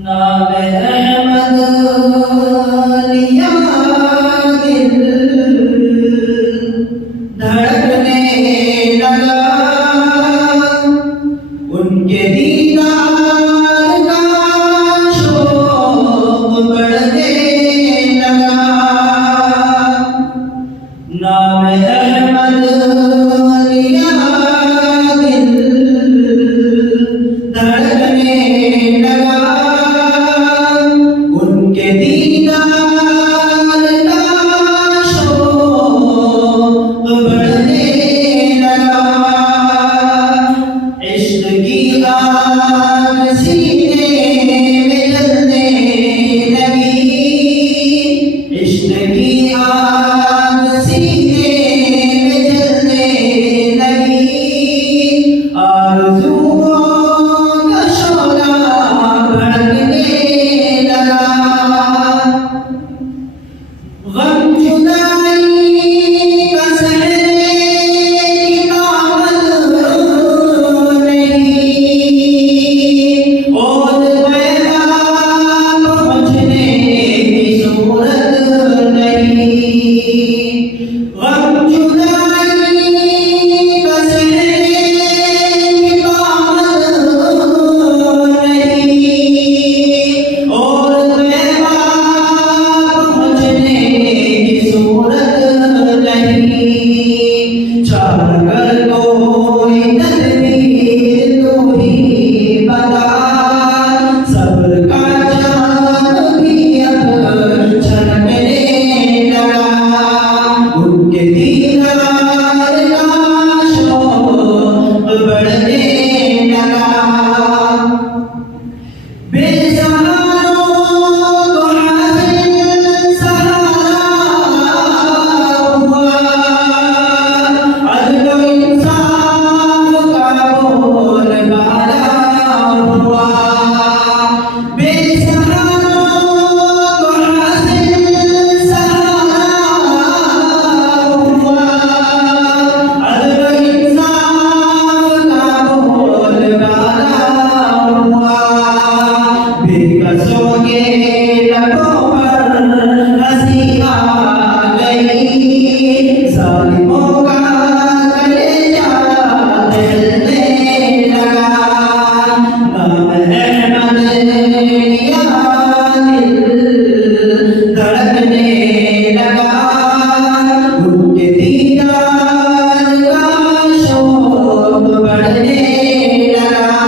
नाम अहमद लिया दिल धड़कने लगा, उनके दीदार का शौक बढ़ने लगा। नाम अहमद लिया दिल धड़कने लगा, उनके दीदार का शौक बढ़ने लगा। इश्क की आग सीने में जलने लगी, इश्क की आग सीने में जलने लगी। आरज़ुओं का शोला भड़कने लगा। गम जुदाई का सहने की ताकत नहीं, और पैदा पहुँचने की सूरत नहीं। गम जुदाई का सहने की ताकत नहीं, और पैदा पहुँचने की सूरत नहीं। चाहकर कोई तदबीर तू ही बता, सब्र का चाँद भी अब छलकने लगा। उनके दीदार का शौक बढ़ने लगा। बेसहारों को हासिल सहारा हुआ, अदल व इंसाफ का बोलबाला हुआ। बेसहारों को हासिल सहारा हुआ, अदल व इंसाफ का बोलबाला हुआ। बेकसों के लबों पर हंसी आ गई, ज़ालिमों का कलेजा जलने लगा। नाम अहमद लिया दिल धड़कने लगा, उनके दीदार का शौक बढ़ने लगा।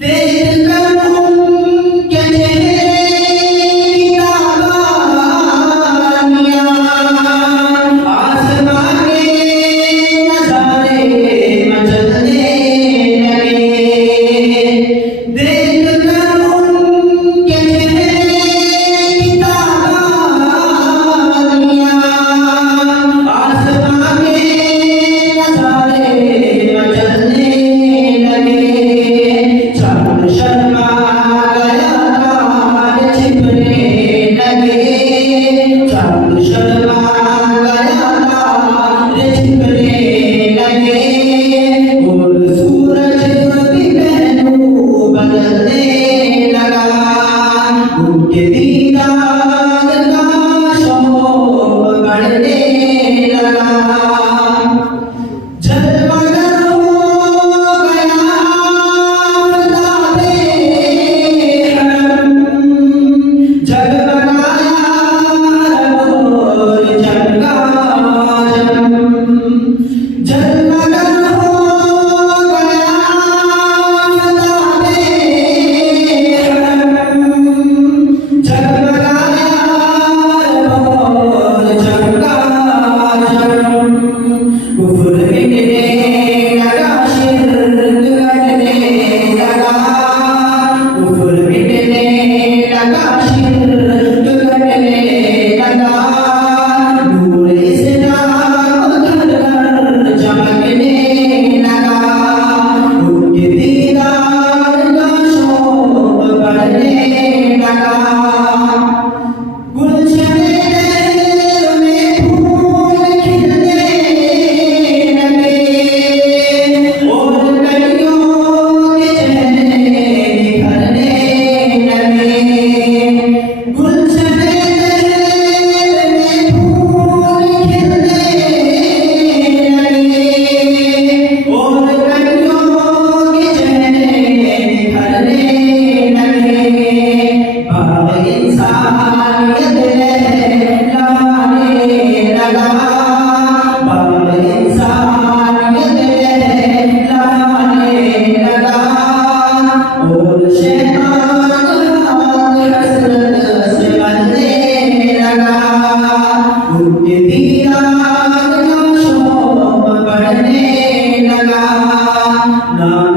देखकर उनके चेहरे की ताबानियाँ, आसमां के नज़ारे मचलने लगे। देखकर उनके चेहरे की ताबानियाँ, आसमां के नज़ारे मचलने लगे। चाँद शर्मा गया, तारे छिपने लगे। चाँद शर्मा गया, तारे छिपने लगे। और सूरज भी पहलू बदलने लगा। उनके दीदार का शौक बढ़ने लगा। जलवागर हो गया खुदाए हरम, जगमगाया हरम और जगमगाजम। जलवागर हो गया खुदाए हरम, जगमगाया हरम और जगमगाजम। कुफ्र मिटने लगा, शिर्क घटने लगा। कुफ्र मिटने लगा, शिर्क घटने लगा। नूर इस्लाम घर घर चमकने नाम